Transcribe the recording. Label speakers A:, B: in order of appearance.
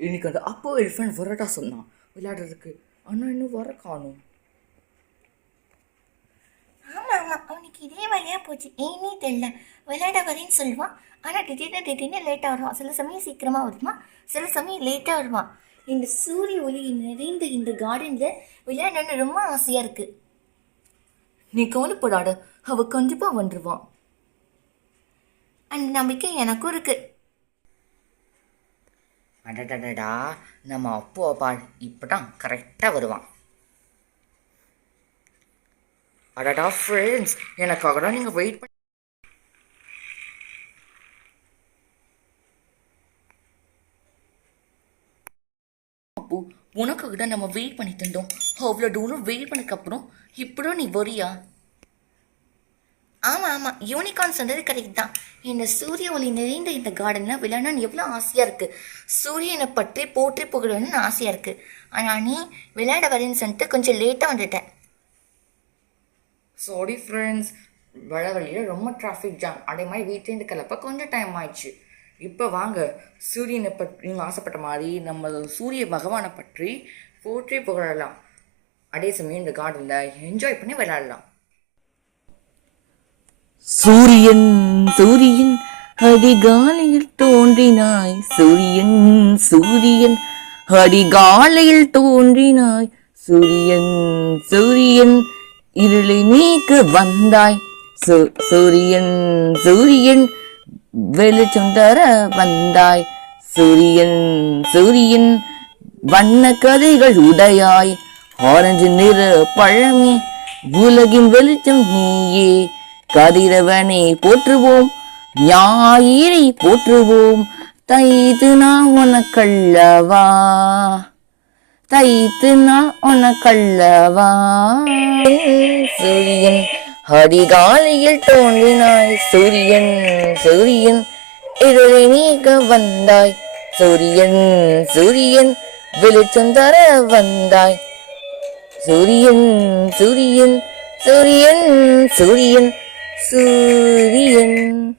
A: இன்னைக்கு அந்த அப்போ எலிஃபன் வரடா சொன்னான். விளையாடுறதுக்கு. ஆனால் இன்னும் வர காணும்.
B: ஆமாம் ஆமாம் அவனுக்கு இதே வழியாக போச்சு. ஏன்னே தெரியல. விளையாட வரேன்னு சொல்லுவான். ஆனால் திடீர்னு திடீர்னு லேட்டாக வருவான். சில சமயம் சீக்கிரமாக வருவான் சில சமயம் லேட்டாக வருவான். இந்த சூரிய ஒளி நிறைந்த இந்த கார்டனில் விளையாடணும்னு ரொம்ப ஆசையாக இருக்குது
A: நீ கவலைப்படாத அவ கண்டிப்பாக வந்துடுவான்
B: அந்த நம்பிக்கை எனக்கும் இருக்குது
A: அடடடடா நம்ம அப்போ பால் இப்போ தான் கரெக்டாக வருவான். அடடா ஃப்ரெண்ட்ஸ் எனக்காக தான் நீங்கள் வெயிட் பண்ணி அப்போ உனக்காக தான் நம்ம வெயிட் பண்ணிட்டு இருந்தோம். அவ்வளோ தூரம் வெயிட் பண்ணதுக்கப்புறம் இப்படியும் நீ வரியா?
B: ஆமாம் ஆமாம் யூனிகார்ன் சொன்னது கரெக்ட் தான். இந்த சூரிய ஒளி நிறைந்த இந்த கார்டனில் விளையாடணும்னு எவ்வளோ ஆசையாக இருக்குது சூரியனை பற்றி போற்றி புகழணும்னு ஆசையாக இருக்குது ஆனால் நீ விளையாட வரேன்னு சொல்லிட்டு கொஞ்சம் லேட்டாக வந்துட்டேன்
A: சாரி ஃப்ரெண்ட்ஸ் வர வழியில் ரொம்ப டிராஃபிக் ஜாம் அதே மாதிரி வீட்டிலேருந்து கிளப்ப கொஞ்சம் டைம் ஆயிடுச்சு. இப்போ வாங்க. சூரியனை பற்றி நீங்கள் ஆசைப்பட்ட மாதிரி நம்ம சூரிய பகவானை பற்றி போற்றி புகழலாம். அதே சமயம் இந்த கார்டனில் என்ஜாய் பண்ணி விளையாடலாம்.
C: சூரியன் சூரியன் அதிகாலையில் தோன்றினாய். சூரியன் சூரியன் அதிகாலையில் தோன்றினாய். சூரியன் சூரியன் இருளை நீக்க வந்தாய். சூரியன் சூரியன் வெளிச்சம் தர வந்தாய். சூரியன் சூரியன் வண்ண கதைகள் உடையாய். ஆரஞ்சு நிற பழமே உலகின் வெளிச்சம் நீயே. கதிரவனை போற்றுவோம் ஞாயிறை போற்றுவோம். தைத்து நான் உனக்கல்லவா தைத்து நான் உனக்கல்லவா. சூரியன் அதிகாலையில் தோன்றினாய் சூரியன் சூரியன் இதழை நீக்க வந்தாய். சூரியன் சூரியன் வெளிச்சம் தர வந்தாய். சூரியன் சூரியன் சூரியன் சூரியன் சூரியன்.